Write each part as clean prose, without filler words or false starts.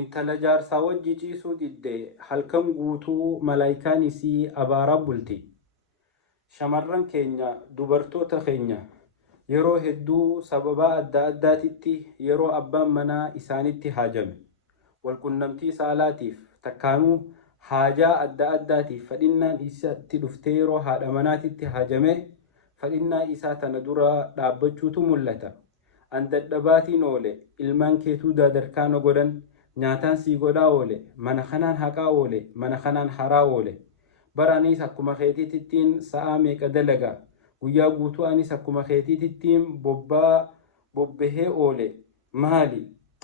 intala jaarsaa wajji ciisuu didde halkan guutuu malaayikaan isii abaaraa bulti. Shamarran keenya dubartoota keenya yeroo hedduu sababa adda addaatitti yeroo abbaan manaa isaanitti haajame walqunnamtii saalaatiif takkaanuu haajaa adda addaatiif fadhinnaan isatti dhuftee yeroo haadha manaatitti haajame fadhinnaa isaa tana dura dhaabbachuutu mul'ata. An dadhabaatiin oole ilmaan keetuu daadarkaana godhan nyaataan sii godhaa oole mana kanaan haqaa oole mana kanaan haraa oole baraanis akkuma keetiittiin sa'aa meeqa dalagaa guyyaa guutuu anis akkuma keetiittiin bobbahee oole maali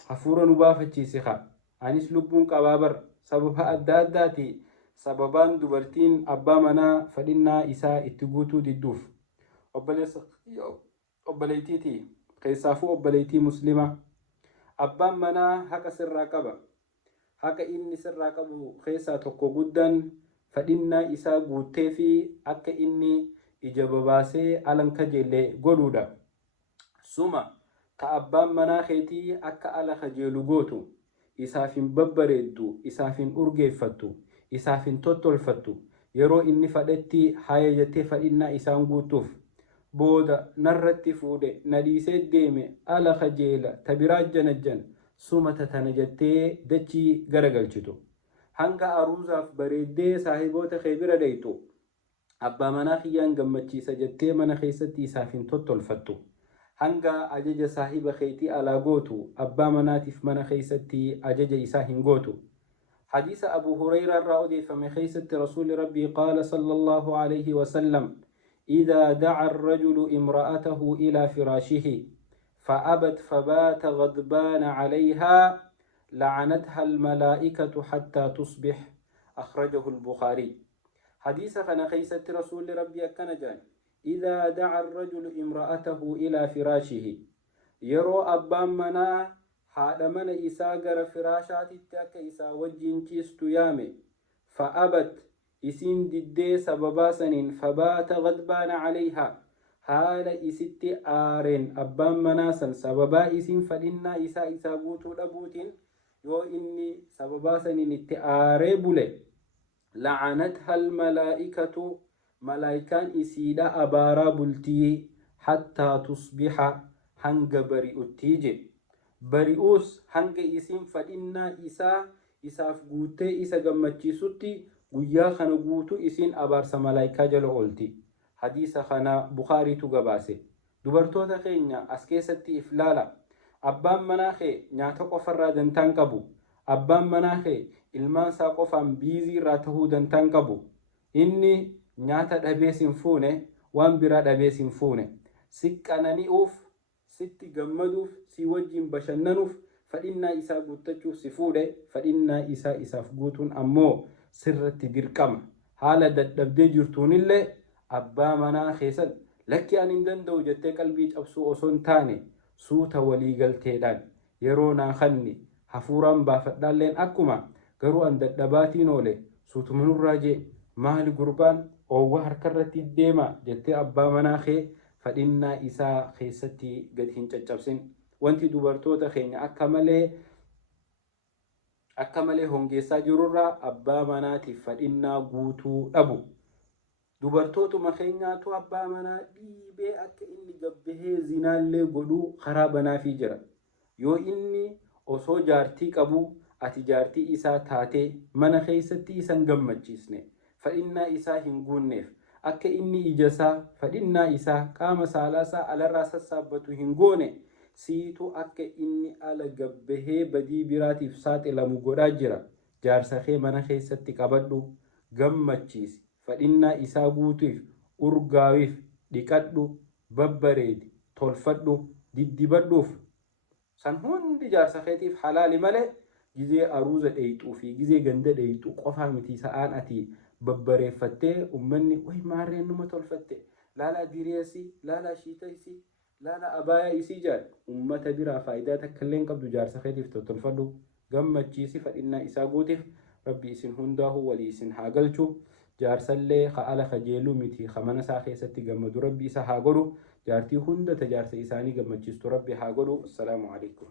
hafuura nu baafachiisi haa anis lubbuun qabaa sababa adda addaati sababaan dubartiin abbaa manaa fadhinnaa isaa itti guutuu didduuf obboleettiitii keessaafuu obboleettii muslimaa abbaan manaa haqa sirraa qaba. Haqa inni sirraa qabu keessaa tokko guddaan fadhinnaa isaa guuttee fi akka inni ija babaasee alan kajeelle godhuudha. Suma ka abbaan manaa keetii akka ala kajeelu gootu isaaf hin babbareeddu isaaf hin urgeeffattu isaaf hin tottolfattu yeroo inni fadhetti haaya jettee fadhinnaa isaan guutuuf booda narratti fuudhe na dhiisee deeme ala kajeela tabiraa janajjan sumata tana jettee dachii garagalchitu hanga aruuzaaf bareeddee saahiboota kee bira dhayxu abbaa manaa kiyyaan gammachiisa jettee mana keessatti isaaf hin tottolfattu hanga ajaja saahiba keetii alaa gootu abbaa manaatiif mana keessatti ajaja isaa hin gootu. حديث أبو هريرة الرأودي فمن خيسة رسول ربي قال صلى الله عليه وسلم إذا دعا الرجل امرأته إلى فراشه فأبت فبات غضبان عليها لعنتها الملائكة حتى تصبح أخرجه البخاري. حديث فمن خيسة رسول ربي أكنجان إذا دعا الرجل امرأته إلى فراشه يرو أبان منا haadha mana isaa gara firaashaatitti akka isaa wajjin ciistu yaame fa'abat isiin diddee sababaa saniin fabaata ghadbaana calayhaa haala isitti aareen abbaan manaa san sababaa isiin fadhinnaa isaa guutuu dhabuutiin yoo inni sababaa saniin itti aaree bule la'anatha almalaa'ikatu malaayikaan isiidha abaaraa bultii hattaa tusbiha hanga bari'uttii jedhe. Bari'uus hanga isiin fadhinnaa isaaf guutee isa gammachiisutti guyyaa kana guutuu isiin abaarsa malaayikaa jala oolti. Hadiisa kana Bukaariitu gabaase. Dubartoota keenya as keessatti iflaala. Abbaan manaa kee nyaata qofarraa dantaan qabu. Abbaan manaa kee ilmaan isaa qofaan biizii irraa tahuu dantaan qabu. Inni nyaata dhabees hin fuune waan biraa dhabees hin fuune. Siqqanani'uuf sitti gammaduuf si wajjin bashannanuuf fadhinnaa isaa guuttachuuf si fuudhe fadhinnaa isaaf guutuun ammoo sirratti dirqama haala dadhabdee jirtuunillee abbaa manaa keessan lakki ani hin danda'u jettee qalbii cabsuu osoo hin taane suuta waliigalteedhaan yeroo naa kanni hafuuraan baafadhaalleen akkuma garuu an dadhabaatiin oole suutuma nurraa jee maali gurbaan oowwa harkarratti deema jettee abbaa manaa kee fadhinnaa isaa keessatti gad hin caccabsin. Wanti dubartoota keenya akka malee hongeessaa jirurraa abbaa manaatiif fadhinnaa guutuu dhabu. Dubartootuma keenyaatu abbaa manaa dhiibee akka inni gabbahee zinaallee godhuu karaa banaafii jira. Yoo inni osoo jaartii qabu ati jaartii isaa taatee mana keessatti isan gammachiisne fadhinnaa isaa hin guunneef akka inni ijasaa fadhinnaa isaa qaama saalaasaa alarraa sassaabbatu hin goone siitu akka inni ala gabbahee badii biraatiif saaxilamu godhaa jira. Jaarsa kee mana keessatti qabadhu gammachiisi fadhinnaa isaa guutuuf urgaawiif dhiqadhu babbareedi tolfadhu diddibadhuuf san hundi jaarsa keetiif halaali malee gizee aruuza dheeyxuu fi gizee ganda dheeyxuu qofaa miti sa'aan ati babbareeffattee ummanni way maarreen numa tolfatte laala direessi laala shiitaysi laala abaayaa isii jaal ummata biraa faayidaa takka illee qabdu jaarsa keetiif tolfadhu gammachiisi fadhinnaa isaa guutiif rabbi isin hundaahu walii isin haa galchu jaarsallee haala kajeeluu miti mana isaa keessatti gammadu rabbi isa haa godhu jaartii hunda tajaarsa isaanii gammachiistu rabbi haa godhu. Assalaamu alaikum.